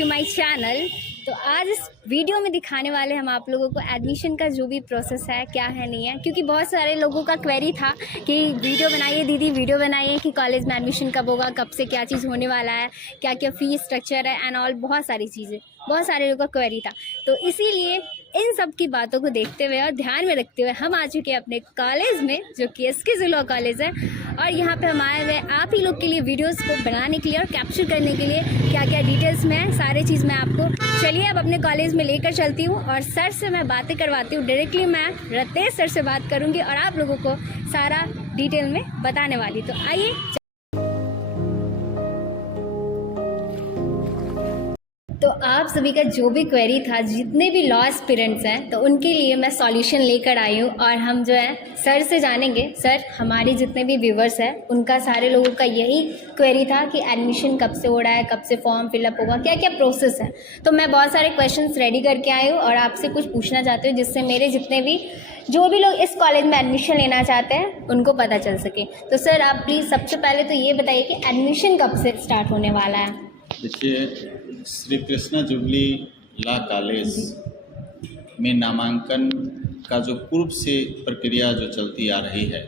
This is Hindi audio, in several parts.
To my channel. तो आज इस वीडियो में दिखाने वाले हम आप लोगों को एडमिशन का जो भी प्रोसेस है, क्या है नहीं है, क्योंकि बहुत सारे लोगों का क्वेरी था कि वीडियो बनाइए दीदी, वीडियो बनाइए कि कॉलेज में एडमिशन कब होगा, कब से क्या चीज़ होने वाला है, क्या क्या फ़ीस स्ट्रक्चर है एंड ऑल, बहुत सारी चीज़ें, बहुत सारे लोगों का क्वेरी था। तो इसीलिए इन सब की बातों को देखते हुए और ध्यान में रखते हुए हम आ चुके हैं अपने कॉलेज में, जो कि एसके लॉ कॉलेज है। और यहाँ पे हम आए हुए आप ही लोग के लिए वीडियोस को बनाने के लिए और कैप्चर करने के लिए क्या क्या डिटेल्स में है, सारे चीज़ मैं आपको चलिए अब अपने कॉलेज में लेकर चलती हूँ और सर से मैं बातें करवाती हूँ। डायरेक्टली मैं रतेश सर से बात करूँगी और आप लोगों को सारा डिटेल में बताने वाली। तो आइए। तो आप सभी का जो भी क्वेरी था, जितने भी लॉ एस्पिरेंट्स हैं, तो उनके लिए मैं सॉल्यूशन लेकर आई हूँ और हम जो है सर से जानेंगे। सर, हमारे जितने भी व्यूवर्स हैं उनका, सारे लोगों का यही क्वेरी था कि एडमिशन कब से हो रहा है, कब से फॉर्म फिलअप होगा, क्या क्या प्रोसेस है। तो मैं बहुत सारे क्वेश्चंस रेडी करके आई हूँ और आपसे कुछ पूछना चाहती हूँ, जिससे मेरे जितने भी जो भी लोग इस कॉलेज में एडमिशन लेना चाहते हैं उनको पता चल सके। तो सर, आप प्लीज़ सबसे पहले तो ये बताइए कि एडमिशन कब से स्टार्ट होने वाला है। देखिए, Shri Krishna jubilee law college में नामांकन का जो पूर्व से प्रक्रिया जो चलती आ रही है,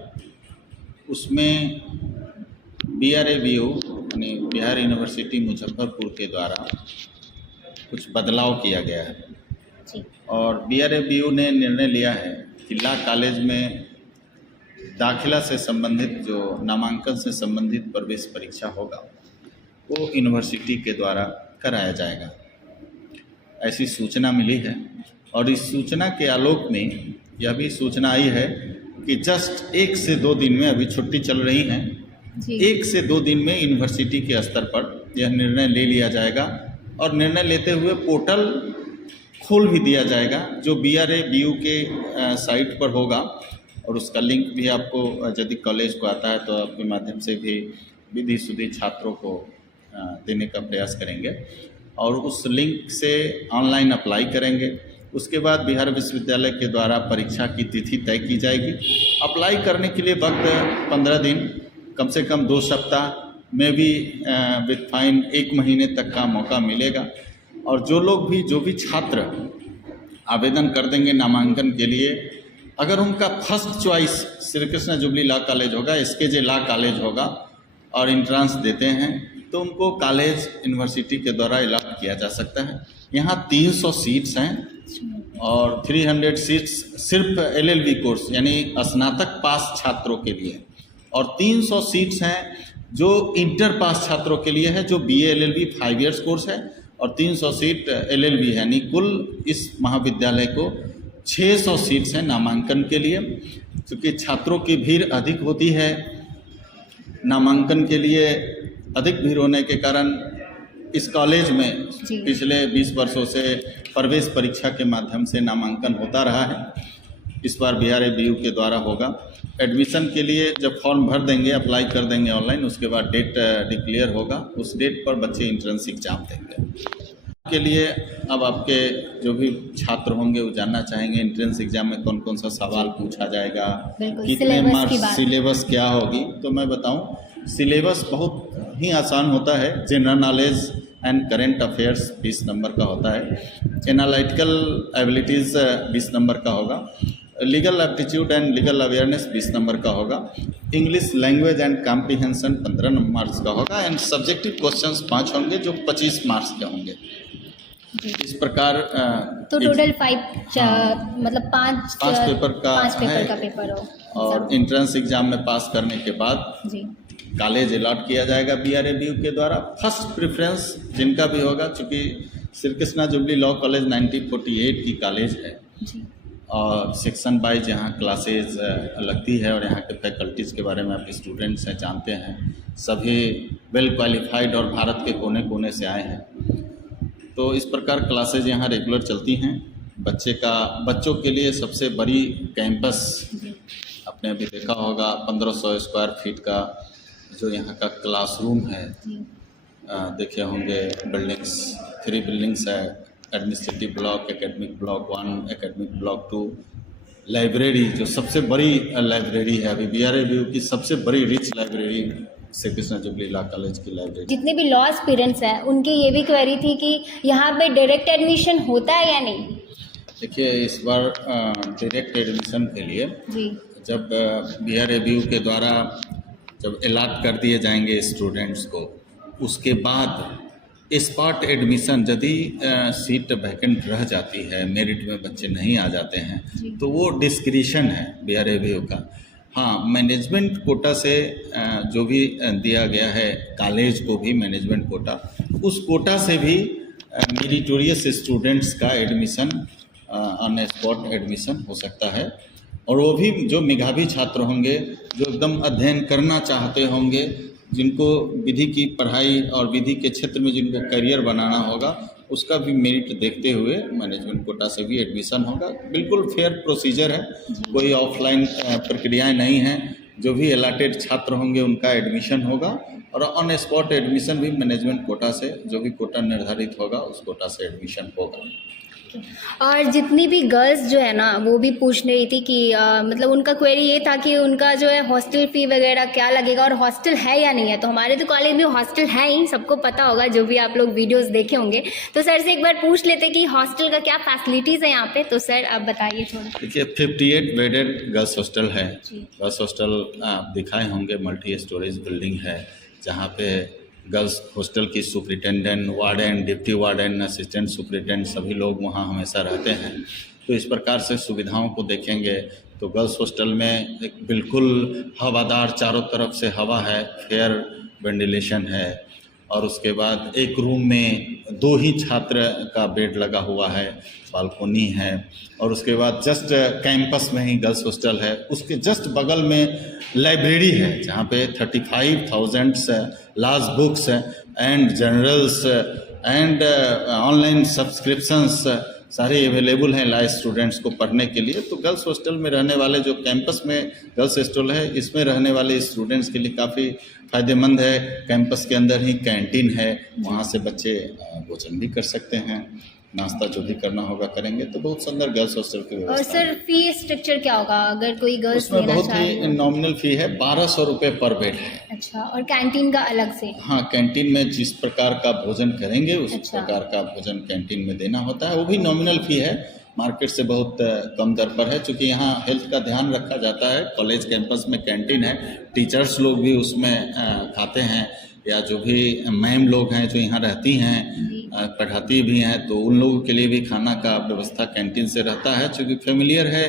उसमें BRABU यानी बिहार यूनिवर्सिटी मुजफ्फरपुर के द्वारा कुछ बदलाव किया गया है जी। और BRABU ने निर्णय लिया है कि लॉ कॉलेज में दाखिला से संबंधित, जो नामांकन से संबंधित प्रवेश परीक्षा होगा, वो यूनिवर्सिटी के द्वारा कराया जाएगा। ऐसी सूचना मिली है और इस सूचना के आलोक में यह भी सूचना आई है कि जस्ट 1 से 2 दिन में, अभी छुट्टी चल रही है, 1 से 2 दिन में यूनिवर्सिटी के स्तर पर यह निर्णय ले लिया जाएगा और निर्णय लेते हुए पोर्टल खोल भी दिया जाएगा, जो BRABU के साइट पर होगा। और उसका लिंक भी आपको, यदि कॉलेज को आता है तो आपके माध्यम से भी विधि सुधी छात्रों को देने का प्रयास करेंगे और उस लिंक से ऑनलाइन अप्लाई करेंगे। उसके बाद बिहार विश्वविद्यालय के द्वारा परीक्षा की तिथि तय की जाएगी। अप्लाई करने के लिए वक्त 15 दिन, कम से कम 2 सप्ताह में भी विद फाइन 1 महीने तक का मौका मिलेगा। और जो भी छात्र आवेदन कर देंगे नामांकन के लिए, अगर उनका first choice Shri Krishna jubilee law college होगा, SKJ लॉ कॉलेज होगा और इंट्रांस देते हैं, तो उनको कॉलेज यूनिवर्सिटी के द्वारा अलॉट किया जा सकता है। यहाँ 300 सीट्स हैं और 300 सीट्स सिर्फ LLB कोर्स यानी स्नातक पास छात्रों के लिए, और 300 सीट्स हैं जो इंटर पास छात्रों के लिए है, जो BA LLB 5 इयर्स कोर्स है, और 300 सीट LLB है। यानी कुल इस महाविद्यालय को 600 सीट्स हैं नामांकन के लिए। क्योंकि छात्रों की भीड़ अधिक होती है, नामांकन के लिए अधिक भीड़ होने के कारण इस कॉलेज में पिछले 20 वर्षों से प्रवेश परीक्षा के माध्यम से नामांकन होता रहा है। इस बार BRABU के द्वारा होगा। एडमिशन के लिए जब फॉर्म भर देंगे, अप्लाई कर देंगे ऑनलाइन, उसके बाद डेट डिक्लेयर होगा। उस डेट पर बच्चे एंट्रेंस एग्जाम देंगे। के लिए अब आपके जो भी छात्र होंगे वो जानना चाहेंगे एंट्रेंस एग्जाम में कौन कौन सा सवाल पूछा जाएगा, कितने मार्क्स, सिलेबस क्या होगी। तो मैं बताऊं, सिलेबस बहुत ही आसान होता है। General knowledge and current affairs 20 number का होता है। एनालिटिकल एबिलिटीज़ 20 नंबर का होगा। Legal aptitude and legal awareness 20 number का होगा। English language and comprehension 15 marks का होगा। एंड सब्जेक्टिव क्वेश्चंस 5 होंगे, जो 25 मार्क्स के होंगे। इस प्रकार तो टोटल 5 मतलब 5 पेपर का पेपर हो। और एंट्रेंस एग्जाम में पास करने के बाद कॉलेज अलॉट किया जाएगा BRABU के द्वारा। फर्स्ट प्रेफरेंस जिनका भी होगा, चूँकि Shri Krishna jubilee law college 1948 की कॉलेज है और सेक्शन वाइज यहाँ क्लासेज लगती है और यहाँ के फैकल्टीज़ के बारे में आप स्टूडेंट्स हैं जानते हैं, सभी वेल क्वालिफाइड और भारत के कोने कोने से आए हैं। तो इस प्रकार क्लासेज यहाँ रेगुलर चलती हैं। बच्चों के लिए सबसे बड़ी कैंपस आपने अभी देखा होगा, 1500 स्क्वायर फीट का जो यहाँ का क्लासरूम है, देखे होंगे। बिल्डिंग्स 3 बिल्डिंग्स है, administrative block, academic block 1, academic block 2, library जो सबसे बड़ी लाइब्रेरी है अभी BRABU की सबसे बड़ी rich library Shri Krishna jubilee law college की लाइब्रेरी। जितने भी लॉ एस्पिरेंट्स हैं उनकी ये भी क्वेरी थी कि यहाँ पे डायरेक्ट एडमिशन होता है या नहीं। देखिए, इस बार डायरेक्ट एडमिशन के लिए जी जब BRABU के द्वारा जब अलॉट कर दिए जाएंगे स्टूडेंट्स को, उसके बाद स्पॉट एडमिशन यदि सीट वैकेंट रह जाती है, मेरिट में बच्चे नहीं आ जाते हैं, तो वो डिस्क्रिशन है BRABU का। हाँ, मैनेजमेंट कोटा से जो भी दिया गया है कॉलेज को भी मैनेजमेंट कोटा, उस कोटा से भी मेरिटोरियस स्टूडेंट्स का एडमिशन ऑन स्पॉट एडमिशन हो सकता है। और वो भी जो मेधावी छात्र होंगे, जो एकदम अध्ययन करना चाहते होंगे, जिनको विधि की पढ़ाई और विधि के क्षेत्र में जिनको करियर बनाना होगा, उसका भी मेरिट देखते हुए मैनेजमेंट कोटा से भी एडमिशन होगा। बिल्कुल फेयर प्रोसीजर है, कोई ऑफलाइन प्रक्रियाएं नहीं हैं। जो भी अलॉटेड छात्र होंगे उनका एडमिशन होगा और ऑन स्पॉट एडमिशन भी मैनेजमेंट कोटा से, जो भी कोटा निर्धारित होगा उस कोटा से एडमिशन होगा। और जितनी भी गर्ल्स जो है ना वो भी पूछ रही थी कि मतलब उनका क्वेरी ये था कि उनका जो है हॉस्टल फ़ी वगैरह क्या लगेगा और हॉस्टल है या नहीं है। तो हमारे तो कॉलेज में हॉस्टल है ही, सबको पता होगा जो भी आप लोग वीडियोस देखे होंगे। तो सर से एक बार पूछ लेते कि हॉस्टल का क्या फैसिलिटीज़ है यहाँ पे। तो सर आप बताइए थोड़ा। देखिए, 58 बेडेड गर्ल्स हॉस्टल है। गर्ल्स हॉस्टल आप दिखाए होंगे, मल्टी स्टोरेज बिल्डिंग है, जहाँ पे गर्ल्स हॉस्टल की superintendent, warden, deputy warden, assistant superintendent सभी लोग वहाँ हमेशा रहते हैं। तो इस प्रकार से सुविधाओं को देखेंगे तो गर्ल्स हॉस्टल में एक बिल्कुल हवादार, चारों तरफ से हवा है, फेयर वेंटिलेशन है। और उसके बाद एक रूम में 2 ही छात्र का बेड लगा हुआ है, बालकोनी है। और उसके बाद जस्ट कैंपस में ही गर्ल्स हॉस्टल है, उसके जस्ट बगल में लाइब्रेरी है, जहाँ पे 35,000 large books and journals and online subscriptions सारे अवेलेबल हैं लाए स्टूडेंट्स को पढ़ने के लिए। तो गर्ल्स हॉस्टल में रहने वाले, जो कैंपस में गर्ल्स हॉस्टल है, इसमें रहने वाले स्टूडेंट्स के लिए काफ़ी फ़ायदेमंद है। कैंपस के अंदर ही कैंटीन है, वहाँ से बच्चे भोजन भी कर सकते हैं, नाश्ता जो भी करना होगा करेंगे। तो बहुत सुंदर गर्ल्स हॉस्टल की व्यवस्था। और सर फी स्ट्रक्चर क्या होगा अगर कोई गर्ल्स उसमें लेना बहुत चाहे? ही नॉमिनल फ़ी है, 1200 रुपये पर बेड है। अच्छा, और कैंटीन का अलग से? हाँ, कैंटीन में जिस प्रकार का भोजन करेंगे उस अच्छा। प्रकार का भोजन कैंटीन में देना होता है। वो भी नॉमिनल फ़ी है, मार्केट से बहुत कम दर पर है, क्योंकि यहाँ हेल्थ का ध्यान रखा जाता है। कॉलेज कैंपस में कैंटीन है, टीचर्स लोग भी उसमें खाते हैं, या जो भी मैम लोग हैं जो यहाँ रहती हैं, पढ़ाती भी हैं, तो उन लोगों के लिए भी खाना का व्यवस्था कैंटीन से रहता है। चूँकि फेमिलियर है,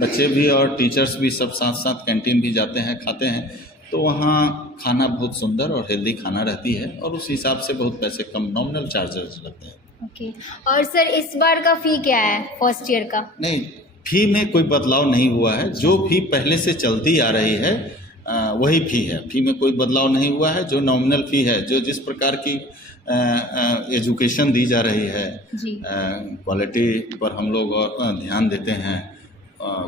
बच्चे भी और टीचर्स भी सब साथ साथ कैंटीन भी जाते हैं, खाते हैं। तो वहाँ खाना बहुत सुंदर और हेल्दी खाना रहती है, और उस हिसाब से बहुत पैसे कम नॉमिनल चार्जेस लगते हैं। ओके। और सर इस बार का फ़ी क्या है फर्स्ट ईयर का? नहीं, फ़ी में कोई बदलाव नहीं हुआ है। जो फ़ी पहले से चलती आ रही है वही फ़ी है। फ़ी में कोई बदलाव नहीं हुआ है। जो नॉमिनल फ़ी है, जो जिस प्रकार की एजुकेशन दी जा रही है, क्वालिटी पर हम लोग और ध्यान देते हैं,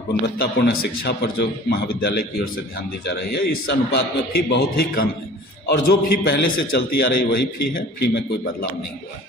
गुणवत्तापूर्ण शिक्षा पर जो महाविद्यालय की ओर से ध्यान दी जा रही है, इस अनुपात में फ़ी बहुत ही कम है। और जो फ़ी पहले से चलती आ रही वही फ़ी है। फ़ी में कोई बदलाव नहीं हुआ है।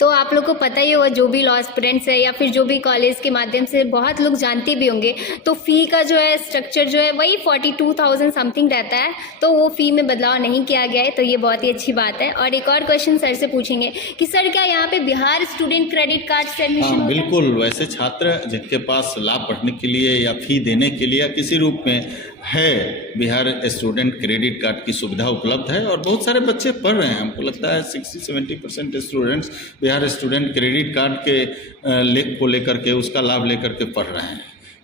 तो आप लोग को पता ही होगा, जो भी लॉ एस्पिरेंट्स है या फिर जो भी कॉलेज के माध्यम से बहुत लोग जानते भी होंगे, तो फ़ी का जो है स्ट्रक्चर जो है वही 42,000 समथिंग रहता है। तो वो फ़ी में बदलाव नहीं किया गया है, तो ये बहुत ही अच्छी बात है। और एक और क्वेश्चन सर से पूछेंगे कि सर क्या यहाँ पे बिहार स्टूडेंट क्रेडिट कार्ड से एडमिशन हाँ, होता है? बिल्कुल। वैसे छात्र जिनके पास लाभ पढ़ने के लिए या फ़ी देने के लिए या किसी रूप में है, बिहार स्टूडेंट क्रेडिट कार्ड की सुविधा उपलब्ध है, और बहुत सारे बच्चे पढ़ रहे हैं। हमको लगता है 60-70% students Bihar student credit card के को लेकर के, उसका लाभ लेकर के पढ़ रहे हैं।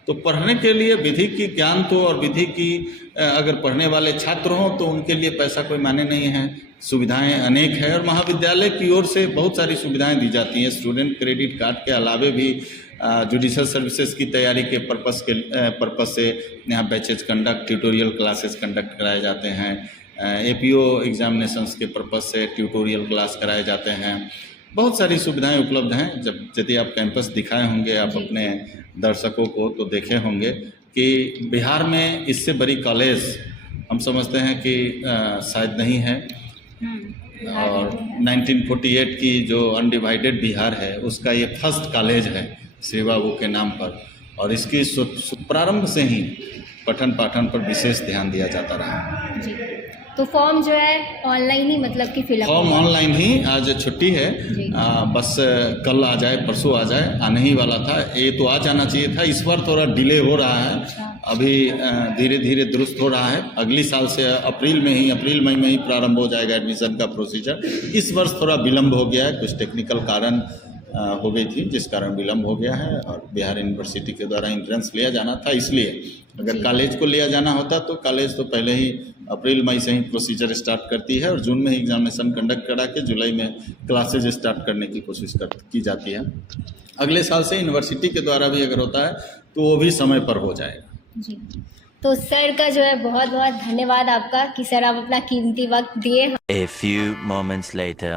तो पढ़ने के लिए विधि की ज्ञान तो, और विधि की अगर पढ़ने वाले छात्र हों तो उनके लिए पैसा कोई माने नहीं है। सुविधाएं अनेक है, और महाविद्यालय की ओर से बहुत सारी सुविधाएं दी जाती हैं। स्टूडेंट क्रेडिट कार्ड के अलावे भी जुडिशल सर्विसेज की तैयारी के पर्पस से यहाँ batches conduct, tutorial classes conduct कराए जाते हैं। APO एग्जामिनेशंस के पर्पस से ट्यूटोरियल क्लास कराए जाते हैं। बहुत सारी सुविधाएं उपलब्ध हैं। यदि आप कैंपस दिखाए होंगे आप अपने दर्शकों को, तो देखे होंगे कि बिहार में इससे बड़ी कॉलेज हम समझते हैं कि शायद नहीं है। और 1948 की जो अनडिवाइडेड बिहार है, उसका ये फर्स्ट कॉलेज है श्री बाबू के नाम पर। और इसकी प्रारंभ से ही पठन पाठन पर विशेष ध्यान दिया जाता रहा। जी। तो फॉर्म जो है ऑनलाइन ही मतलब कि फिलअप फॉर्म ऑनलाइन ही, आज छुट्टी है, जी। बस कल आ जाए परसों आ जाए, आने ही वाला था, ये तो आ जाना चाहिए था। इस बार थोड़ा डिले हो रहा है, अच्छा। अभी धीरे धीरे दुरुस्त हो रहा है। अगली साल से अप्रैल मई में ही प्रारंभ हो जाएगा एडमिशन का प्रोसीजर। इस वर्ष थोड़ा विलम्ब हो गया है, कुछ टेक्निकल कारण हो गई थी जिस कारण विलम्ब हो गया है, और बिहार यूनिवर्सिटी के द्वारा एंट्रेंस लिया जाना था, इसलिए अगर कॉलेज को लिया जाना होता तो कॉलेज तो पहले ही अप्रैल मई से ही प्रोसीजर स्टार्ट करती है और जून में ही एग्जामिनेशन कंडक्ट करा के जुलाई में क्लासेज स्टार्ट करने की कोशिश की जाती है। अगले साल से यूनिवर्सिटी के द्वारा भी अगर होता है तो वो भी समय पर हो जाएगा। जी। तो सर का जो है बहुत बहुत धन्यवाद आपका कि सर आप अपना कीमती वक्त दिए। A few moments later.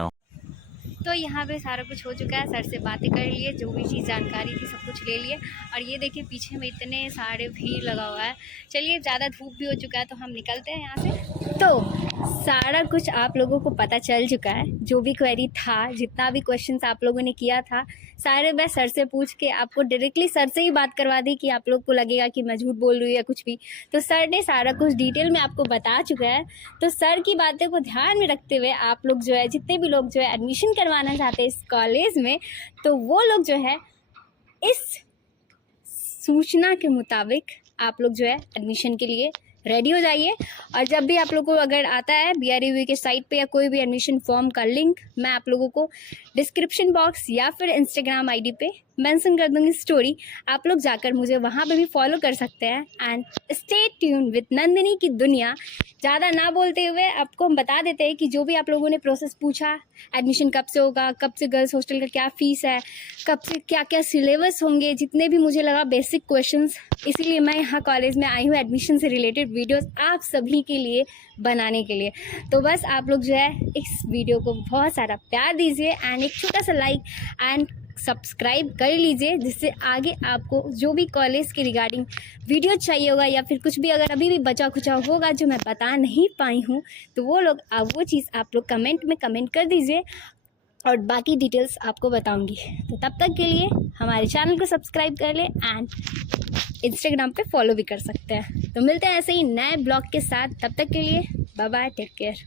तो यहाँ पे सारा कुछ हो चुका है, सर से बातें कर लिए, जो भी चीज़ जानकारी थी सब कुछ ले लिए। और ये देखिए पीछे में इतने सारे भीड़ लगा हुआ है। चलिए ज़्यादा धूप भी हो चुका है तो हम निकलते हैं यहाँ से। तो सारा कुछ आप लोगों को पता चल चुका है, जो भी क्वेरी था, जितना भी क्वेश्चंस आप लोगों ने किया था, सारे मैं सर से पूछ के आपको डायरेक्टली सर से ही बात करवा दी कि आप लोग को लगेगा कि मैं झूठ बोल रही हूँ या कुछ भी। तो सर ने सारा कुछ डिटेल में आपको बता चुका है। तो सर की बातें को ध्यान में रखते हुए आप लोग जो है, जितने भी लोग जो है एडमिशन करवाना चाहते हैं इस कॉलेज में, तो वो लोग जो है इस सूचना के मुताबिक आप लोग जो है एडमिशन के लिए रेडी हो जाइए। और जब भी आप लोगों को अगर आता है BRUV के साइट पे या कोई भी एडमिशन फॉर्म का लिंक, मैं आप लोगों को डिस्क्रिप्शन बॉक्स या फिर इंस्टाग्राम आईडी पे मेंशन कर दूंगी स्टोरी, आप लोग जाकर मुझे वहाँ पे भी फॉलो कर सकते हैं। And stay tune with Nandini की दुनिया। ज़्यादा ना बोलते हुए आपको हम बता देते हैं कि जो भी आप लोगों ने प्रोसेस पूछा, एडमिशन कब से होगा, कब से गर्ल्स हॉस्टल का क्या फ़ीस है, कब से क्या क्या सिलेबस होंगे, जितने भी मुझे लगा बेसिक क्वेश्चंस, इसीलिए मैं यहाँ कॉलेज में आई हूँ एडमिशन से रिलेटेड वीडियोस आप सभी के लिए बनाने के लिए। तो बस आप लोग जो है इस वीडियो को बहुत सारा प्यार दीजिए एंड एक छोटा सा लाइक एंड सब्सक्राइब कर लीजिए, जिससे आगे आपको जो भी कॉलेज के रिगार्डिंग वीडियो चाहिए होगा या फिर कुछ भी अगर अभी भी बचा खुचा होगा जो मैं बता नहीं पाई हूँ, तो वो चीज़ आप लोग कमेंट में कमेंट कर दीजिए और बाकी डिटेल्स आपको बताऊंगी। तो तब तक के लिए हमारे चैनल को सब्सक्राइब कर ले एंड इंस्टाग्राम पे फॉलो भी कर सकते हैं। तो मिलते हैं ऐसे ही नए ब्लॉग के साथ, तब तक के लिए बाय बाय, टेक केयर।